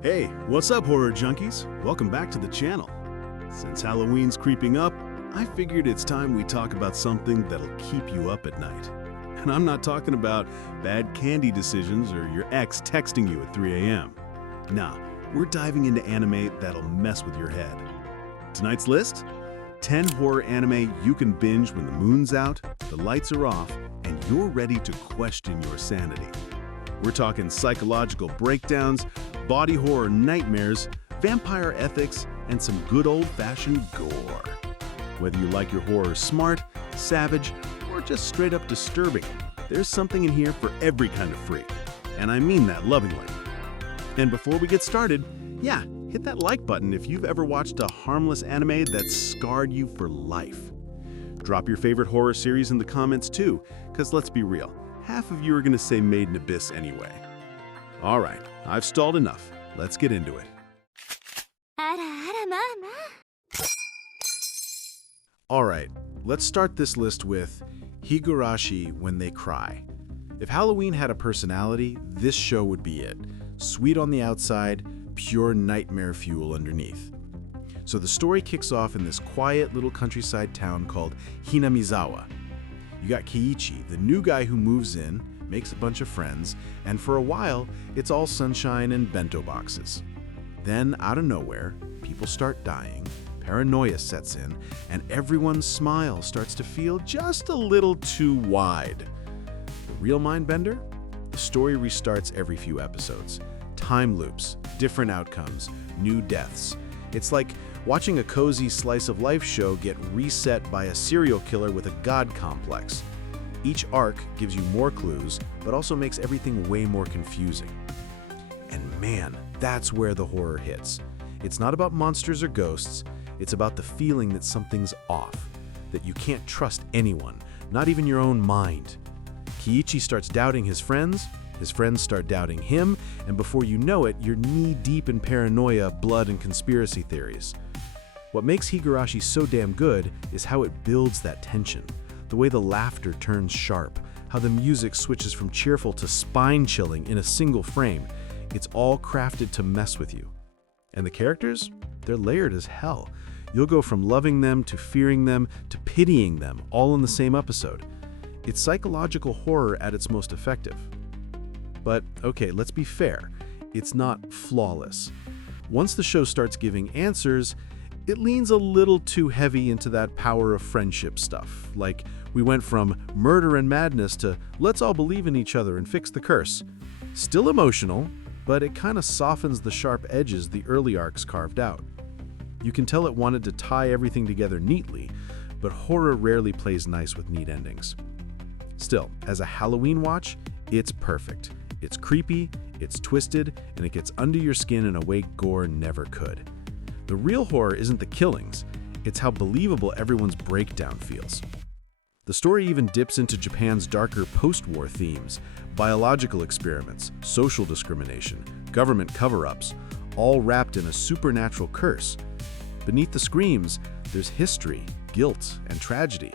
Hey, what's up, horror junkies? Welcome back to the channel. Since Halloween's creeping up, I figured it's time we talk about something that'll keep you up at night. And I'm not talking about bad candy decisions or your ex texting you at 3 a.m. Nah, we're diving into anime that'll mess with your head. Tonight's list? 10 horror anime you can binge when the moon's out, the lights are off, and you're ready to question your sanity. We're talking psychological breakdowns, body horror nightmares, vampire ethics, and some good old-fashioned gore. Whether you like your horror smart, savage, or just straight up disturbing, there's something in here for every kind of freak. And I mean that lovingly. And before we get started, yeah, hit that like button if you've ever watched a harmless anime that scarred you for life. Drop your favorite horror series in the comments too, because let's be real, half of you are going to say Made in Abyss anyway. All right, I've stalled enough. Let's get into it. All right, let's start this list with Higurashi When They Cry. If Halloween had a personality, this show would be it. Sweet on the outside, pure nightmare fuel underneath. So the story kicks off in this quiet little countryside town called Hinamizawa. You got Kiichi, the new guy who moves in, makes a bunch of friends, and for a while, it's all sunshine and bento boxes. Then, out of nowhere, people start dying, paranoia sets in, and everyone's smile starts to feel just a little too wide. The real mind-bender? The story restarts every few episodes. Time loops, different outcomes, new deaths. It's like watching a cozy slice-of-life show get reset by a serial killer with a god complex. Each arc gives you more clues, but also makes everything way more confusing. And man, that's where the horror hits. It's not about monsters or ghosts, it's about the feeling that something's off, that you can't trust anyone, not even your own mind. Kiichi starts doubting his friends start doubting him, and before you know it, you're knee-deep in paranoia, blood, and conspiracy theories. What makes Higurashi so damn good is how it builds that tension. The way the laughter turns sharp, how the music switches from cheerful to spine-chilling in a single frame. It's all crafted to mess with you. And the characters? They're layered as hell. You'll go from loving them to fearing them to pitying them, all in the same episode. It's psychological horror at its most effective. But okay, let's be fair. It's not flawless. Once the show starts giving answers, it leans a little too heavy into that power of friendship stuff. Like, we went from murder and madness to let's all believe in each other and fix the curse. Still emotional, but it kind of softens the sharp edges the early arcs carved out. You can tell it wanted to tie everything together neatly, but horror rarely plays nice with neat endings. Still, as a Halloween watch, it's perfect. It's creepy, it's twisted, and it gets under your skin in a way gore never could. The real horror isn't the killings, it's how believable everyone's breakdown feels. The story even dips into Japan's darker post-war themes, biological experiments, social discrimination, government cover-ups, all wrapped in a supernatural curse. Beneath the screams, there's history, guilt, and tragedy.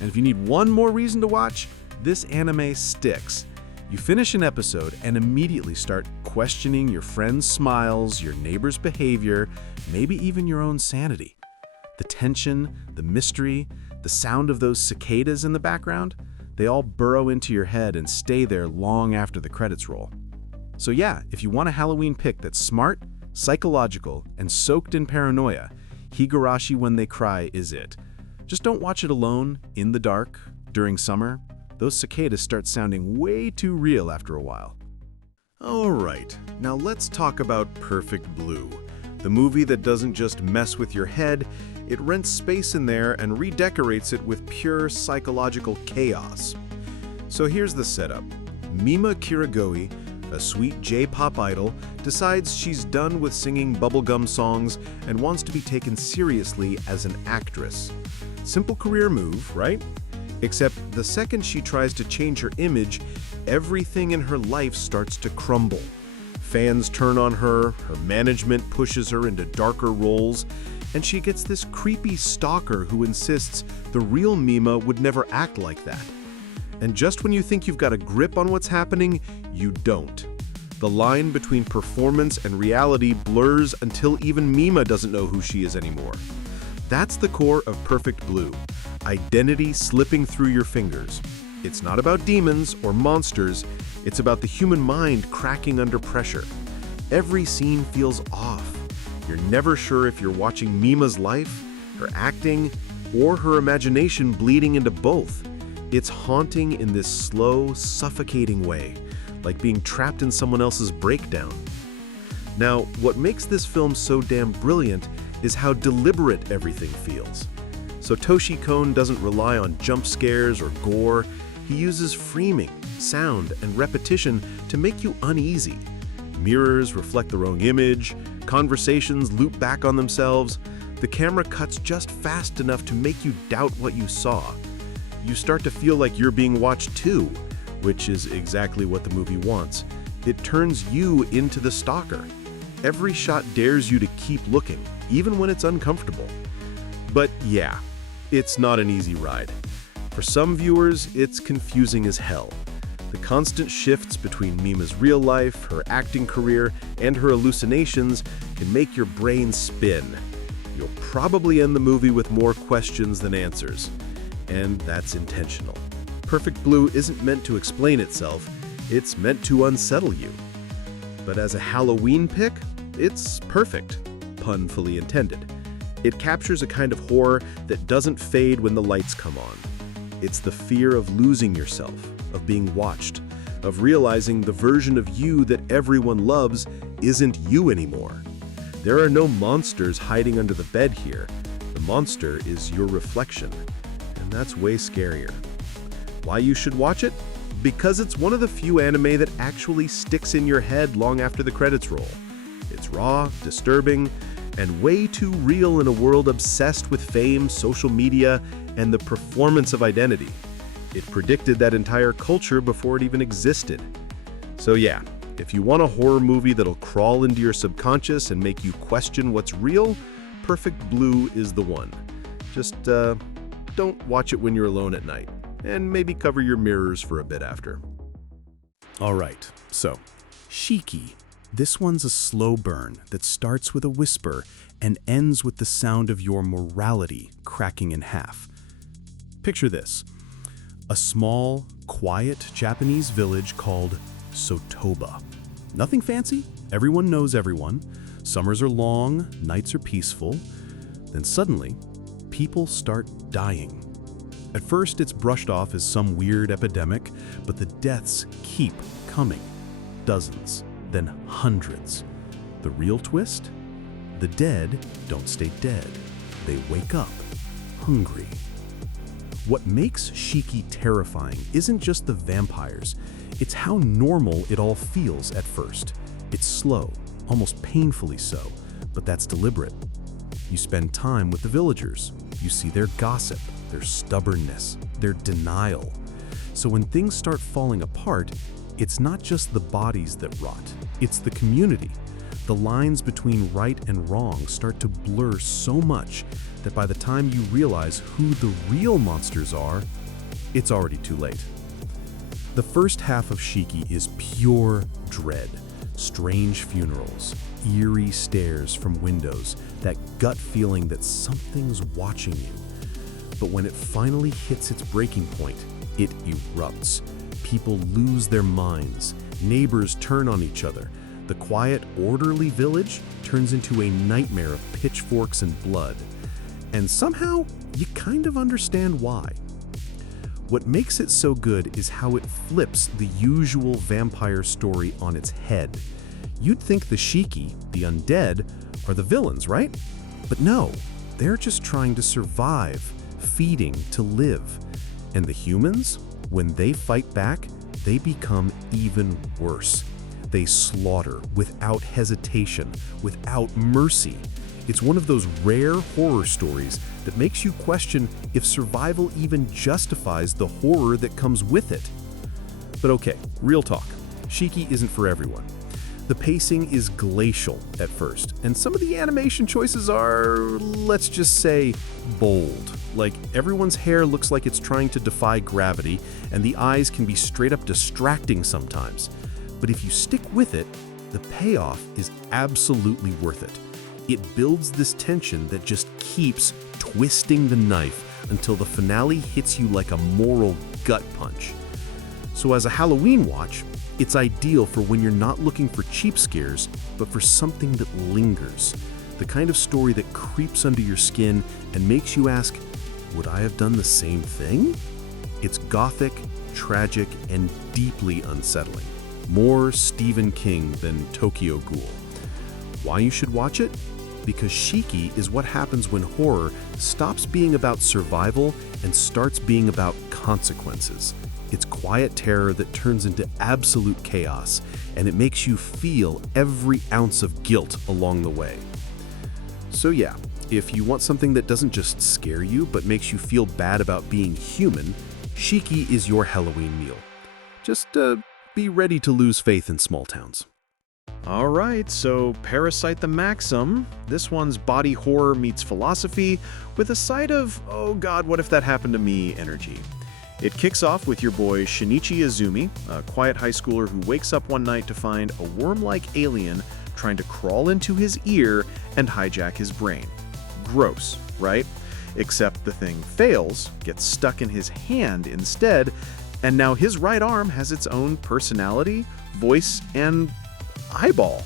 And if you need one more reason to watch, this anime sticks. You finish an episode and immediately start questioning your friends' smiles, your neighbor's behavior, maybe even your own sanity. The tension, the mystery, the sound of those cicadas in the background, they all burrow into your head and stay there long after the credits roll. So yeah, if you want a Halloween pick that's smart, psychological, and soaked in paranoia, Higurashi When They Cry is it. Just don't watch it alone, in the dark, during summer. Those cicadas start sounding way too real after a while. All right, now let's talk about Perfect Blue, the movie that doesn't just mess with your head, it rents space in there and redecorates it with pure psychological chaos. So here's the setup. Mima Kirigoe, a sweet J-pop idol, decides she's done with singing bubblegum songs and wants to be taken seriously as an actress. Simple career move, right? Except the second she tries to change her image, everything in her life starts to crumble. Fans turn on her, her management pushes her into darker roles, and she gets this creepy stalker who insists the real Mima would never act like that. And just when you think you've got a grip on what's happening, you don't. The line between performance and reality blurs until even Mima doesn't know who she is anymore. That's the core of Perfect Blue. Identity slipping through your fingers. It's not about demons or monsters, it's about the human mind cracking under pressure. Every scene feels off. You're never sure if you're watching Mima's life, her acting, or her imagination bleeding into both. It's haunting in this slow, suffocating way, like being trapped in someone else's breakdown. Now, what makes this film so damn brilliant is how deliberate everything feels. Satoshi Kon doesn't rely on jump scares or gore. He uses framing, sound, and repetition to make you uneasy. Mirrors reflect the wrong image, conversations loop back on themselves. The camera cuts just fast enough to make you doubt what you saw. You start to feel like you're being watched too, which is exactly what the movie wants. It turns you into the stalker. Every shot dares you to keep looking, even when it's uncomfortable. But yeah, it's not an easy ride. For some viewers, it's confusing as hell. The constant shifts between Mima's real life, her acting career, and her hallucinations can make your brain spin. You'll probably end the movie with more questions than answers. And that's intentional. Perfect Blue isn't meant to explain itself, it's meant to unsettle you. But as a Halloween pick, it's perfect, pun fully intended. It captures a kind of horror that doesn't fade when the lights come on. It's the fear of losing yourself, of being watched, of realizing the version of you that everyone loves isn't you anymore. There are no monsters hiding under the bed here. The monster is your reflection, and that's way scarier. Why you should watch it? Because it's one of the few anime that actually sticks in your head long after the credits roll. It's raw, disturbing, and way too real in a world obsessed with fame, social media, and the performance of identity. It predicted that entire culture before it even existed. So yeah, if you want a horror movie that'll crawl into your subconscious and make you question what's real, Perfect Blue is the one. Just don't watch it when you're alone at night, and maybe cover your mirrors for a bit after. All right, so Shiki. This one's a slow burn that starts with a whisper and ends with the sound of your morality cracking in half. Picture this: a small, quiet Japanese village called Sotoba. Nothing fancy, everyone knows everyone. Summers are long, nights are peaceful. Then suddenly, people start dying. At first, it's brushed off as some weird epidemic, but the deaths keep coming. Dozens, then hundreds. The real twist? The dead don't stay dead. They wake up, hungry. What makes Shiki terrifying isn't just the vampires, it's how normal it all feels at first. It's slow, almost painfully so, but that's deliberate. You spend time with the villagers. You see their gossip, their stubbornness, their denial. So when things start falling apart, it's not just the bodies that rot, it's the community. The lines between right and wrong start to blur so much that by the time you realize who the real monsters are, it's already too late. The first half of Shiki is pure dread. Strange funerals, eerie stares from windows, that gut feeling that something's watching you. But when it finally hits its breaking point, it erupts. People lose their minds. Neighbors turn on each other. The quiet, orderly village turns into a nightmare of pitchforks and blood. And somehow, you kind of understand why. What makes it so good is how it flips the usual vampire story on its head. You'd think the Shiki, the undead, are the villains, right? But no, they're just trying to survive, feeding to live. And the humans, when they fight back, they become even worse. They slaughter without hesitation, without mercy. It's one of those rare horror stories that makes you question if survival even justifies the horror that comes with it. But okay, real talk. Shiki isn't for everyone. The pacing is glacial at first, and some of the animation choices are, let's just say, bold. Like, everyone's hair looks like it's trying to defy gravity, and the eyes can be straight up distracting sometimes. But if you stick with it, the payoff is absolutely worth it. It builds this tension that just keeps twisting the knife until the finale hits you like a moral gut punch. So as a Halloween watch, it's ideal for when you're not looking for cheap scares, but for something that lingers. The kind of story that creeps under your skin and makes you ask, would I have done the same thing? It's gothic, tragic, and deeply unsettling. More Stephen King than Tokyo Ghoul. Why you should watch it? Because Shiki is what happens when horror stops being about survival and starts being about consequences. It's quiet terror that turns into absolute chaos, and it makes you feel every ounce of guilt along the way. So yeah, if you want something that doesn't just scare you, but makes you feel bad about being human, Shiki is your Halloween meal. Just be ready to lose faith in small towns. All right, so Parasite the Maxim. This one's body horror meets philosophy with a side of, oh god, what if that happened to me energy. It kicks off with your boy Shinichi Izumi, a quiet high schooler who wakes up one night to find a worm-like alien trying to crawl into his ear and hijack his brain. Gross, right? Except the thing fails, gets stuck in his hand instead, and now his right arm has its own personality, voice, and eyeball.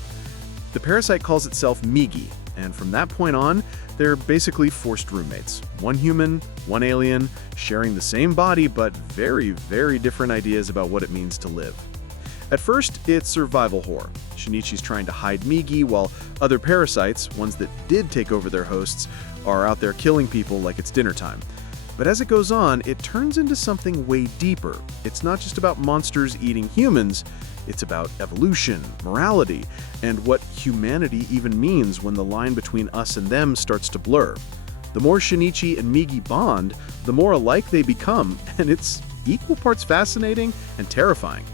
The parasite calls itself Migi, and from that point on, they're basically forced roommates. One human, one alien, sharing the same body, but very, very different ideas about what it means to live. At first, it's survival horror. Shinichi's trying to hide Migi, while other parasites, ones that did take over their hosts, are out there killing people like it's dinner time. But as it goes on, it turns into something way deeper. It's not just about monsters eating humans, it's about evolution, morality, and what humanity even means when the line between us and them starts to blur. The more Shinichi and Migi bond, the more alike they become, and it's equal parts fascinating and terrifying.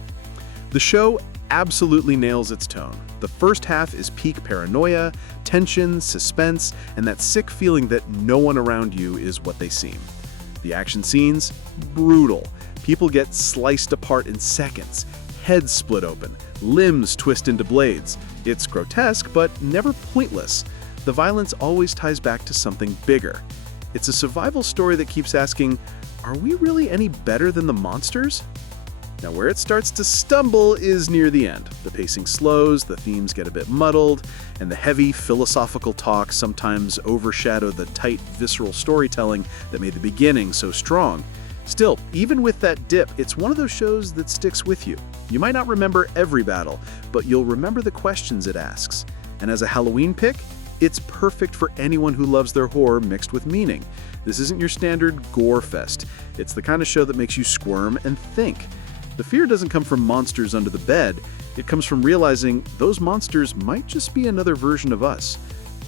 The show absolutely nails its tone. The first half is peak paranoia, tension, suspense, and that sick feeling that no one around you is what they seem. The action scenes? Brutal. People get sliced apart in seconds. Heads split open, limbs twist into blades. It's grotesque, but never pointless. The violence always ties back to something bigger. It's a survival story that keeps asking, are we really any better than the monsters? Now, where it starts to stumble is near the end. The pacing slows, the themes get a bit muddled, and the heavy philosophical talk sometimes overshadow the tight, visceral storytelling that made the beginning so strong. Still, even with that dip, it's one of those shows that sticks with you. You might not remember every battle, but you'll remember the questions it asks. And as a Halloween pick, it's perfect for anyone who loves their horror mixed with meaning. This isn't your standard gore fest. It's the kind of show that makes you squirm and think. The fear doesn't come from monsters under the bed. It comes from realizing those monsters might just be another version of us.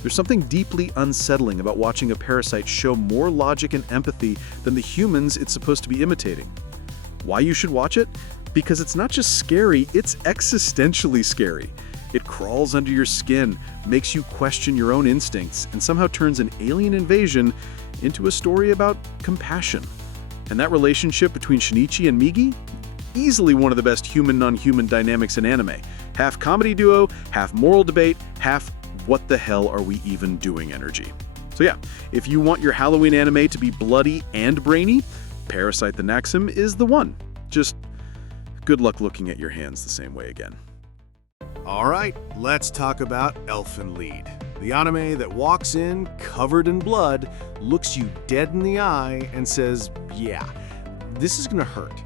There's something deeply unsettling about watching a parasite show more logic and empathy than the humans it's supposed to be imitating. Why you should watch it? Because it's not just scary, it's existentially scary. It crawls under your skin, makes you question your own instincts, and somehow turns an alien invasion into a story about compassion. And that relationship between Shinichi and Migi? Easily one of the best human-non-human dynamics in anime. Half comedy duo, half moral debate, half what the hell are we even doing energy. So yeah, if you want your Halloween anime to be bloody and brainy, Parasite the Maxim is the one. Just good luck looking at your hands the same way again. All right, let's talk about Elfen Lied, the anime that walks in covered in blood, looks you dead in the eye, and says, yeah, this is gonna hurt.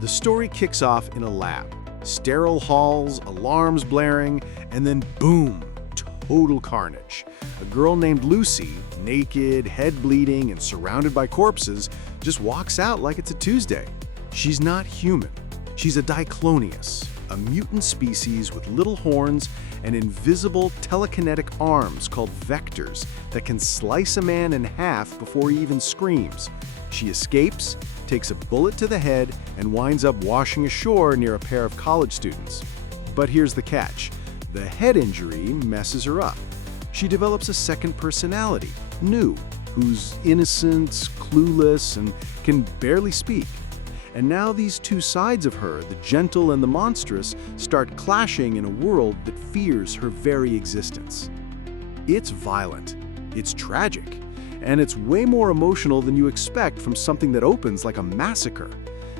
The story kicks off in a lab. Sterile halls, alarms blaring, and then boom, total carnage. A girl named Lucy, naked, head bleeding, and surrounded by corpses, just walks out like it's a Tuesday. She's not human. She's a Diclonius, a mutant species with little horns and invisible telekinetic arms called vectors that can slice a man in half before he even screams. She escapes, takes a bullet to the head, and winds up washing ashore near a pair of college students. But here's the catch. The head injury messes her up. She develops a second personality, Nu, who's innocent, clueless, and can barely speak. And now these two sides of her, the gentle and the monstrous, start clashing in a world that fears her very existence. It's violent, it's tragic, and it's way more emotional than you expect from something that opens like a massacre.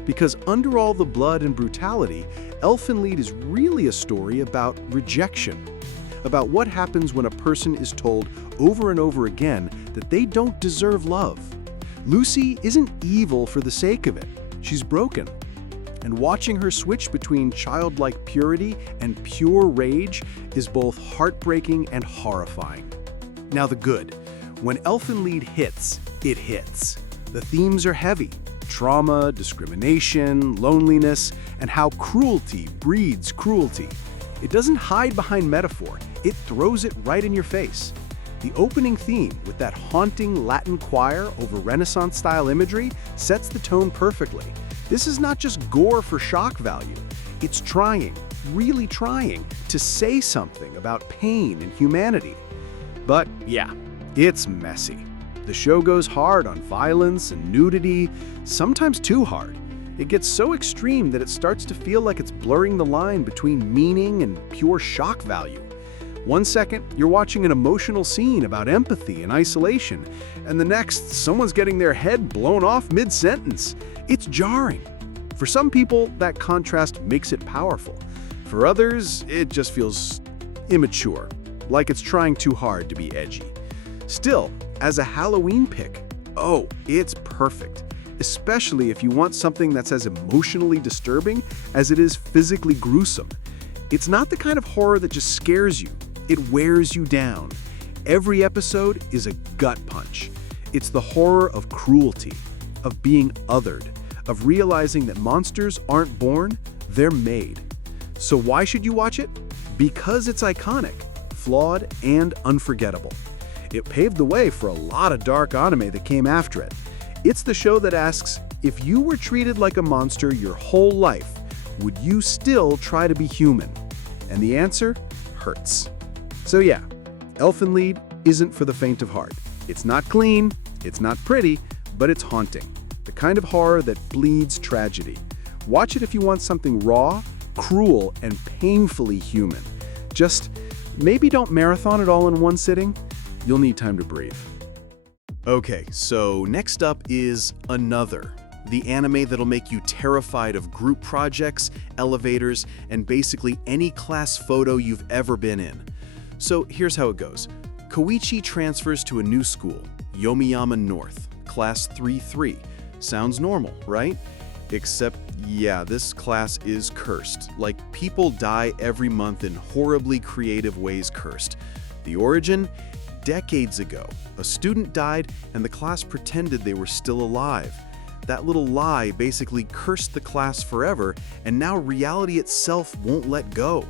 Because under all the blood and brutality, Elfen Lied is really a story about rejection. About what happens when a person is told over and over again that they don't deserve love. Lucy isn't evil for the sake of it. She's broken. And watching her switch between childlike purity and pure rage is both heartbreaking and horrifying. Now the good. When Elfen Lied hits, it hits. The themes are heavy. Trauma, discrimination, loneliness, and how cruelty breeds cruelty. It doesn't hide behind metaphor. It throws it right in your face. The opening theme, with that haunting Latin choir over Renaissance-style imagery, sets the tone perfectly. This is not just gore for shock value. It's trying, really trying, to say something about pain and humanity. But yeah, it's messy. The show goes hard on violence and nudity, sometimes too hard. It gets so extreme that it starts to feel like it's blurring the line between meaning and pure shock value. One second, you're watching an emotional scene about empathy and isolation, and the next, someone's getting their head blown off mid-sentence. It's jarring. For some people, that contrast makes it powerful. For others, it just feels immature, like it's trying too hard to be edgy. Still, as a Halloween pick, oh, it's perfect. Especially if you want something that's as emotionally disturbing as it is physically gruesome. It's not the kind of horror that just scares you. It wears you down. Every episode is a gut punch. It's the horror of cruelty, of being othered, of realizing that monsters aren't born, they're made. So why should you watch it? Because it's iconic, flawed, and unforgettable. It paved the way for a lot of dark anime that came after it. It's the show that asks, if you were treated like a monster your whole life, would you still try to be human? And the answer hurts. So yeah, Elfen Lied isn't for the faint of heart. It's not clean, it's not pretty, but it's haunting. The kind of horror that bleeds tragedy. Watch it if you want something raw, cruel, and painfully human. Just maybe don't marathon it all in one sitting. You'll need time to breathe. Okay, so next up is Another, the anime that'll make you terrified of group projects, elevators, and basically any class photo you've ever been in. So here's how it goes. Koichi transfers to a new school, Yomiyama North, class 3-3. Sounds normal, right? Except, yeah, this class is cursed. Like, people die every month in horribly creative ways cursed. The origin? Decades ago, a student died and the class pretended they were still alive. That little lie basically cursed the class forever, and now reality itself won't let go.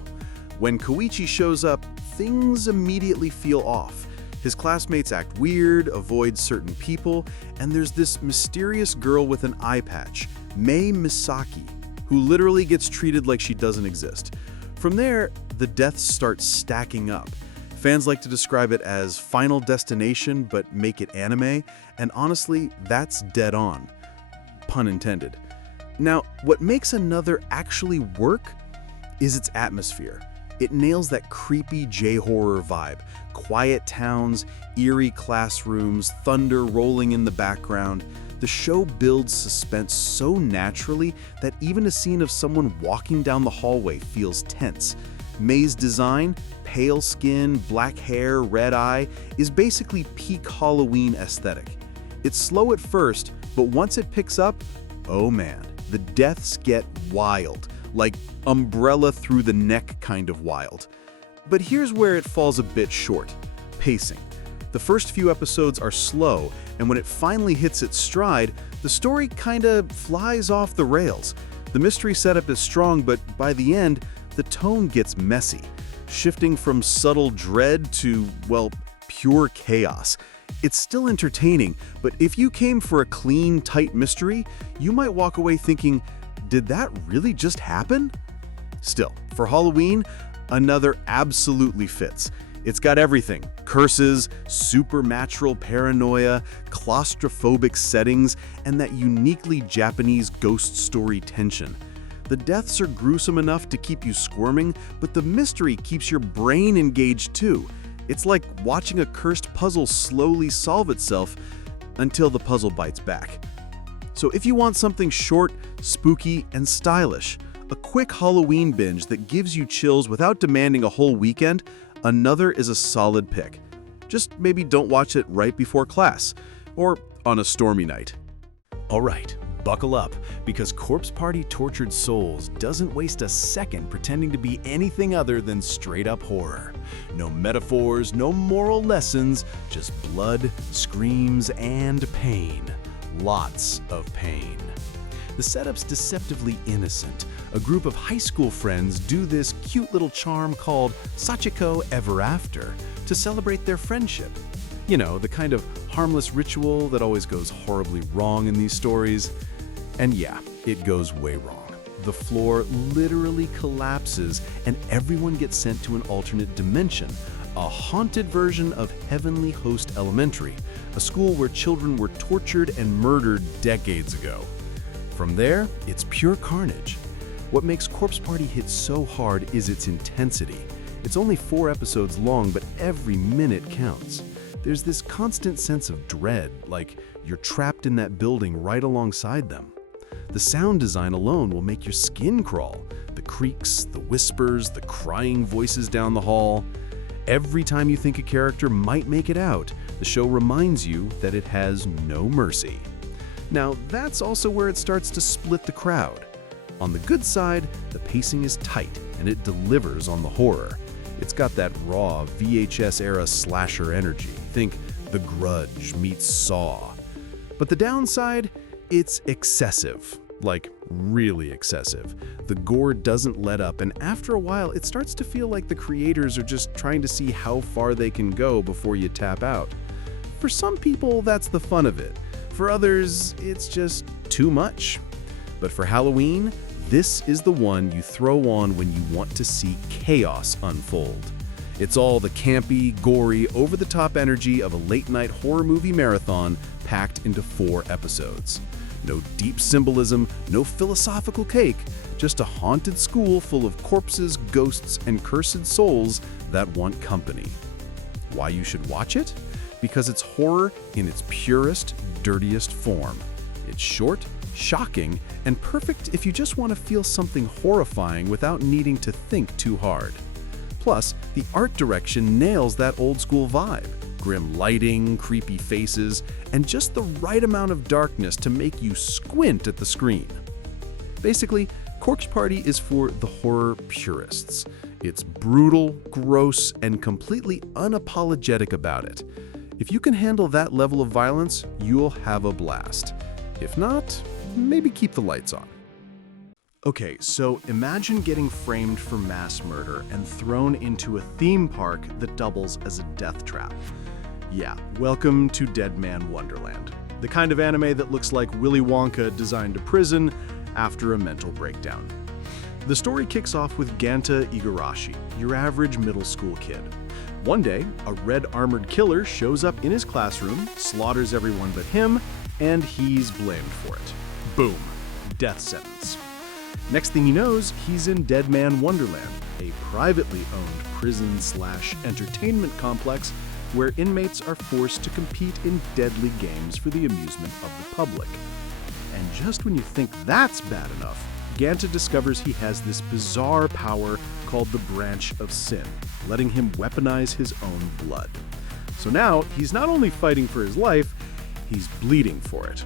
When Koichi shows up, things immediately feel off. His classmates act weird, avoid certain people, and there's this mysterious girl with an eye patch, Mei Misaki, who literally gets treated like she doesn't exist. From there, the deaths start stacking up. Fans like to describe it as Final Destination, but make it anime, and honestly, that's dead on. Pun intended. Now, what makes Another actually work is its atmosphere. It nails that creepy J-horror vibe. Quiet towns, eerie classrooms, thunder rolling in the background. The show builds suspense so naturally that even a scene of someone walking down the hallway feels tense. Mei's design, pale skin, black hair, red eye, is basically peak Halloween aesthetic. It's slow at first, but once it picks up, oh man, the deaths get wild, like umbrella through the neck kind of wild. But here's where it falls a bit short: pacing. The first few episodes are slow, and when it finally hits its stride, the story kinda flies off the rails. The mystery setup is strong, but by the end, the tone gets messy, shifting from subtle dread to, well, pure chaos. It's still entertaining, but if you came for a clean, tight mystery, you might walk away thinking, did that really just happen? Still, for Halloween, Another absolutely fits. It's got everything: curses, supernatural paranoia, claustrophobic settings, and that uniquely Japanese ghost story tension. The deaths are gruesome enough to keep you squirming, but the mystery keeps your brain engaged too. It's like watching a cursed puzzle slowly solve itself until the puzzle bites back. So if you want something short, spooky, and stylish, a quick Halloween binge that gives you chills without demanding a whole weekend, Another is a solid pick. Just maybe don't watch it right before class, or on a stormy night. All right, buckle up, because Corpse Party Tortured Souls doesn't waste a second pretending to be anything other than straight-up horror. No metaphors, no moral lessons, just blood, screams, and pain. Lots of pain. The setup's deceptively innocent. A group of high school friends do this cute little charm called Sachiko Ever After to celebrate their friendship. You know, the kind of harmless ritual that always goes horribly wrong in these stories. And yeah, it goes way wrong. The floor literally collapses and everyone gets sent to an alternate dimension, a haunted version of Heavenly Host Elementary, a school where children were tortured and murdered decades ago. From there, it's pure carnage. What makes Corpse Party hit so hard is its intensity. It's only 4 episodes long, but every minute counts. There's this constant sense of dread, like you're trapped in that building right alongside them. The sound design alone will make your skin crawl. The creaks, the whispers, the crying voices down the hall. Every time you think a character might make it out, the show reminds you that it has no mercy. Now, that's also where it starts to split the crowd. On the good side, the pacing is tight and it delivers on the horror. It's got that raw VHS-era slasher energy. Think The Grudge meets Saw. But the downside, it's excessive. Like, really excessive. The gore doesn't let up, and after a while, it starts to feel like the creators are just trying to see how far they can go before you tap out. For some people, that's the fun of it. For others, it's just too much. But for Halloween, this is the one you throw on when you want to see chaos unfold. It's all the campy, gory, over-the-top energy of a late-night horror movie marathon packed into 4 episodes. No deep symbolism, no philosophical cake, just a haunted school full of corpses, ghosts, and cursed souls that want company. Why you should watch it? Because it's horror in its purest, dirtiest form. It's short, shocking, and perfect if you just want to feel something horrifying without needing to think too hard. Plus, the art direction nails that old-school vibe. Grim lighting, creepy faces, and just the right amount of darkness to make you squint at the screen. Basically, Corpse Party is for the horror purists. It's brutal, gross, and completely unapologetic about it. If you can handle that level of violence, you'll have a blast. If not, maybe keep the lights on. Okay, so imagine getting framed for mass murder and thrown into a theme park that doubles as a death trap. Yeah, welcome to Dead Man Wonderland, the kind of anime that looks like Willy Wonka designed to prison after a mental breakdown. The story kicks off with Ganta Igarashi, your average middle school kid. One day, a red armored killer shows up in his classroom, slaughters everyone but him, and he's blamed for it. Boom. Death sentence. Next thing he knows, he's in Dead Man Wonderland, a privately owned prison/entertainment complex where inmates are forced to compete in deadly games for the amusement of the public. And just when you think that's bad enough, Ganta discovers he has this bizarre power called the Branch of Sin, letting him weaponize his own blood. So now, he's not only fighting for his life, he's bleeding for it.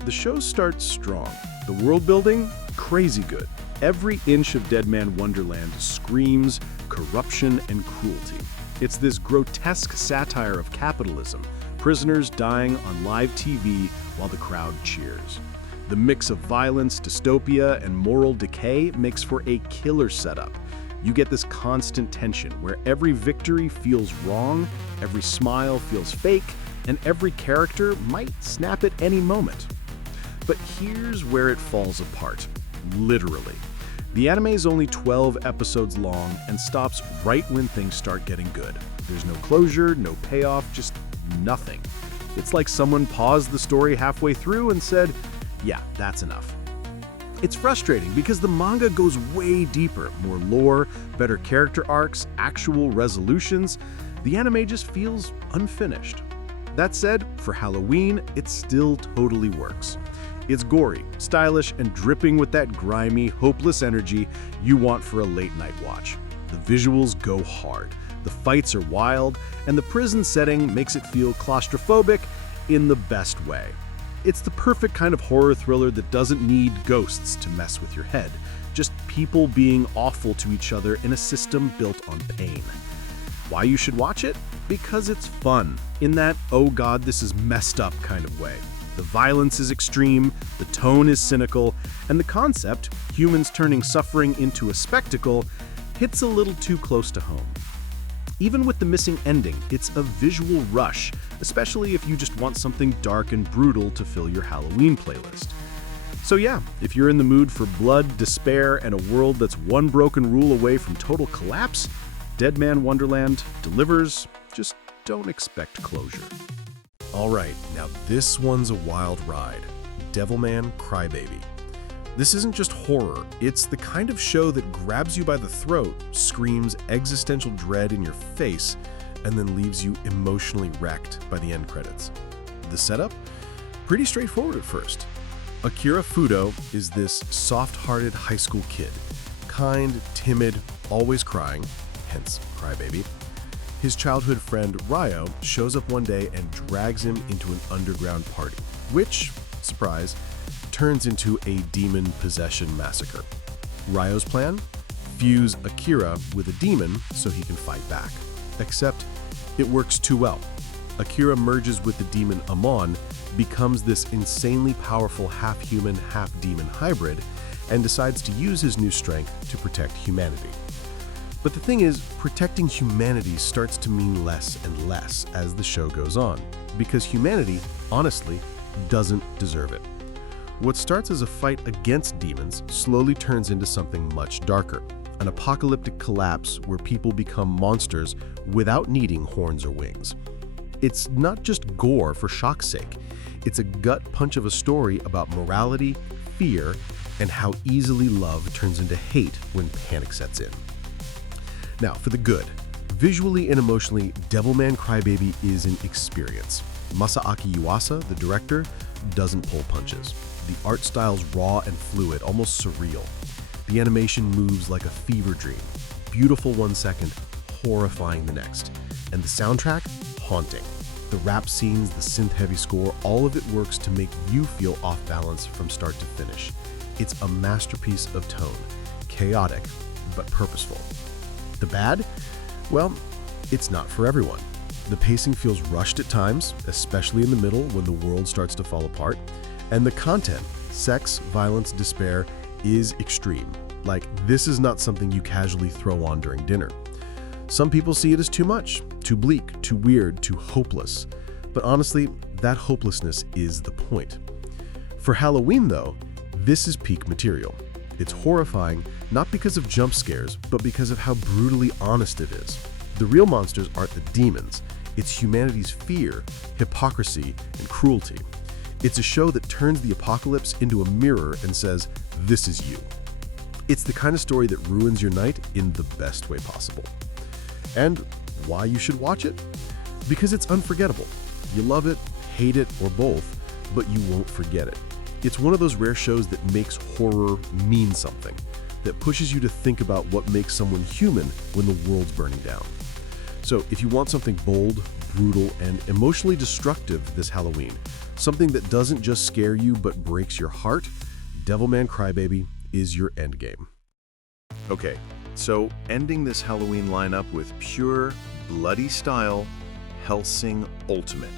The show starts strong. The world building, crazy good. Every inch of Dead Man Wonderland screams corruption and cruelty. It's this grotesque satire of capitalism, prisoners dying on live TV while the crowd cheers. The mix of violence, dystopia, and moral decay makes for a killer setup. You get this constant tension where every victory feels wrong, every smile feels fake, and every character might snap at any moment. But here's where it falls apart, literally. The anime is only 12 episodes long and stops right when things start getting good. There's no closure, no payoff, just nothing. It's like someone paused the story halfway through and said, yeah, that's enough. It's frustrating because the manga goes way deeper, more lore, better character arcs, actual resolutions. The anime just feels unfinished. That said, for Halloween, it still totally works. It's gory, stylish, and dripping with that grimy, hopeless energy you want for a late-night watch. The visuals go hard, the fights are wild, and the prison setting makes it feel claustrophobic in the best way. It's the perfect kind of horror thriller that doesn't need ghosts to mess with your head, just people being awful to each other in a system built on pain. Why you should watch it? Because it's fun, in that, oh god, this is messed up kind of way. The violence is extreme, the tone is cynical, and the concept, humans turning suffering into a spectacle, hits a little too close to home. Even with the missing ending, it's a visual rush, especially if you just want something dark and brutal to fill your Halloween playlist. So yeah, if you're in the mood for blood, despair, and a world that's one broken rule away from total collapse, Dead Man Wonderland delivers. Just don't expect closure. All right, now this one's a wild ride. Devilman Crybaby. This isn't just horror, it's the kind of show that grabs you by the throat, screams existential dread in your face, and then leaves you emotionally wrecked by the end credits. The setup? Pretty straightforward at first. Akira Fudo is this soft-hearted high school kid. Kind, timid, always crying, hence Crybaby. His childhood friend Ryo shows up one day and drags him into an underground party, which, surprise, turns into a demon possession massacre. Ryo's plan? Fuse Akira with a demon so he can fight back. Except, it works too well. Akira merges with the demon Amon, becomes this insanely powerful half-human, half-demon hybrid, and decides to use his new strength to protect humanity. But the thing is, protecting humanity starts to mean less and less as the show goes on, because humanity, honestly, doesn't deserve it. What starts as a fight against demons slowly turns into something much darker, an apocalyptic collapse where people become monsters without needing horns or wings. It's not just gore for shock's sake, it's a gut punch of a story about morality, fear, and how easily love turns into hate when panic sets in. Now, for the good. Visually and emotionally, Devilman Crybaby is an experience. Masaaki Yuasa, the director, doesn't pull punches. The art style's raw and fluid, almost surreal. The animation moves like a fever dream. Beautiful 1 second, horrifying the next. And the soundtrack? Haunting. The rap scenes, the synth-heavy score, all of it works to make you feel off balance from start to finish. It's a masterpiece of tone. Chaotic, but purposeful. The bad? Well, it's not for everyone. The pacing feels rushed at times, especially in the middle when the world starts to fall apart. And the content, sex, violence, despair, is extreme. Like, this is not something you casually throw on during dinner. Some people see it as too much, too bleak, too weird, too hopeless. But honestly, that hopelessness is the point. For Halloween, though, this is peak material. It's horrifying, not because of jump scares, but because of how brutally honest it is. The real monsters aren't the demons. It's humanity's fear, hypocrisy, and cruelty. It's a show that turns the apocalypse into a mirror and says, this is you. It's the kind of story that ruins your night in the best way possible. And why you should watch it? Because it's unforgettable. You love it, hate it, or both, but you won't forget it. It's one of those rare shows that makes horror mean something, that pushes you to think about what makes someone human when the world's burning down. So if you want something bold, brutal, and emotionally destructive this Halloween, something that doesn't just scare you but breaks your heart, Devilman Crybaby is your endgame. Okay, so ending this Halloween lineup with pure, bloody style, Hellsing Ultimate.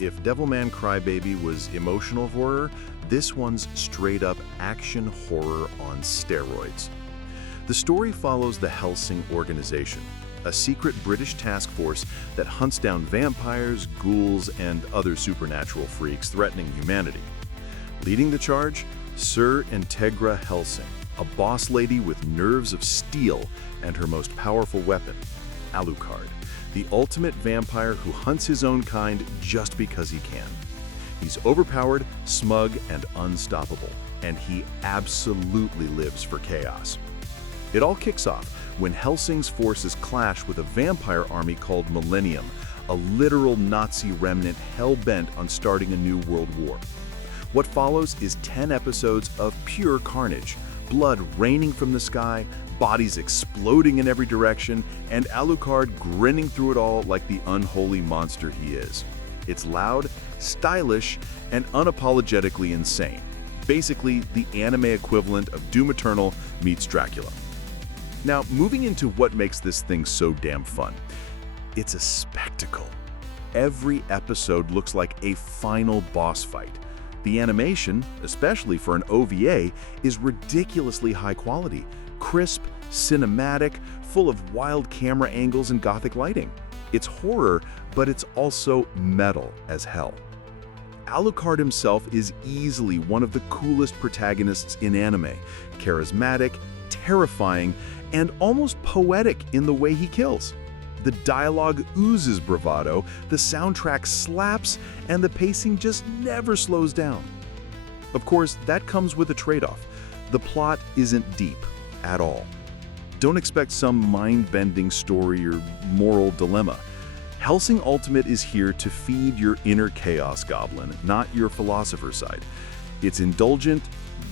If Devilman Crybaby was emotional horror, this one's straight-up action horror on steroids. The story follows the Hellsing organization, a secret British task force that hunts down vampires, ghouls, and other supernatural freaks threatening humanity. Leading the charge, Sir Integra Hellsing, a boss lady with nerves of steel and her most powerful weapon, Alucard, the ultimate vampire who hunts his own kind just because he can. He's overpowered, smug, and unstoppable, and he absolutely lives for chaos. It all kicks off when Hellsing's forces clash with a vampire army called Millennium, a literal Nazi remnant hell-bent on starting a new world war. What follows is 10 episodes of pure carnage, blood raining from the sky, bodies exploding in every direction, and Alucard grinning through it all like the unholy monster he is. It's loud, stylish, and unapologetically insane. Basically, the anime equivalent of Doom Eternal meets Dracula. Now, moving into what makes this thing so damn fun. It's a spectacle. Every episode looks like a final boss fight. The animation, especially for an OVA, is ridiculously high quality, crisp, cinematic, full of wild camera angles and gothic lighting. It's horror, but it's also metal as hell. Alucard himself is easily one of the coolest protagonists in anime, charismatic, terrifying, and almost poetic in the way he kills. The dialogue oozes bravado, the soundtrack slaps, and the pacing just never slows down. Of course, that comes with a trade-off. The plot isn't deep at all. Don't expect some mind-bending story or moral dilemma. Hellsing Ultimate is here to feed your inner chaos goblin, not your philosopher side. It's indulgent,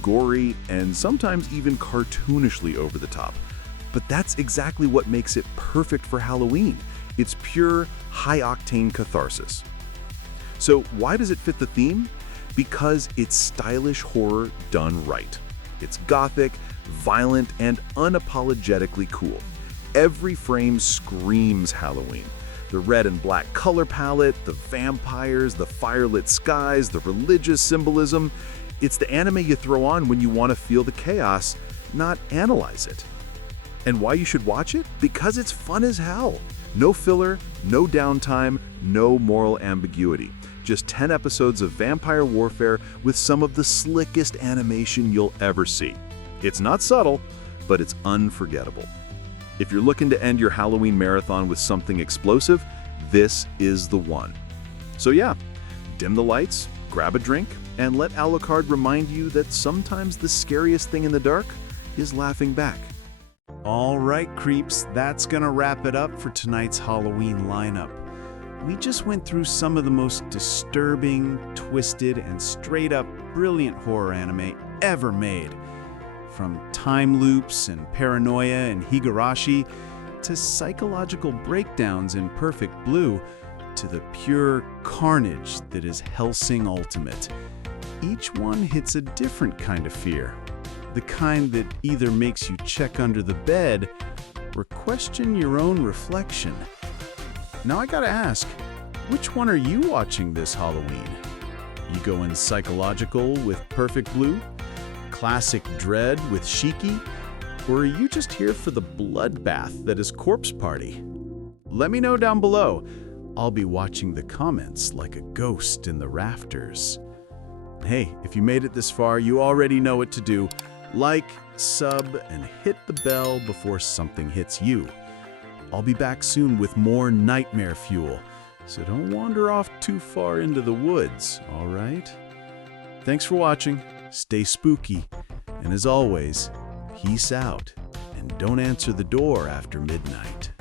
gory, and sometimes even cartoonishly over the top. But that's exactly what makes it perfect for Halloween. It's pure, high-octane catharsis. So why does it fit the theme? Because it's stylish horror done right. It's gothic, violent, and unapologetically cool. Every frame screams Halloween. The red and black color palette, the vampires, the firelit skies, the religious symbolism. It's the anime you throw on when you want to feel the chaos, not analyze it. And why you should watch it? Because it's fun as hell. No filler, no downtime, no moral ambiguity. Just 10 episodes of vampire warfare with some of the slickest animation you'll ever see. It's not subtle, but it's unforgettable. If you're looking to end your Halloween marathon with something explosive, this is the one. So yeah, dim the lights, grab a drink, and let Alucard remind you that sometimes the scariest thing in the dark is laughing back. All right, creeps, that's gonna wrap it up for tonight's Halloween lineup. We just went through some of the most disturbing, twisted, and straight-up brilliant horror anime ever made. From time loops and paranoia in Higurashi, to psychological breakdowns in Perfect Blue, to the pure carnage that is Hellsing Ultimate. Each one hits a different kind of fear. The kind that either makes you check under the bed or question your own reflection. Now I gotta ask, which one are you watching this Halloween? You going psychological with Perfect Blue? Classic dread with Shiki? Or are you just here for the bloodbath that is Corpse Party? Let me know down below. I'll be watching the comments like a ghost in the rafters. Hey, if you made it this far, you already know what to do. Like, sub, and hit the bell before something hits you. I'll be back soon with more nightmare fuel, so don't wander off too far into the woods, all right? Thanks for watching, stay spooky, and as always, peace out, and don't answer the door after midnight.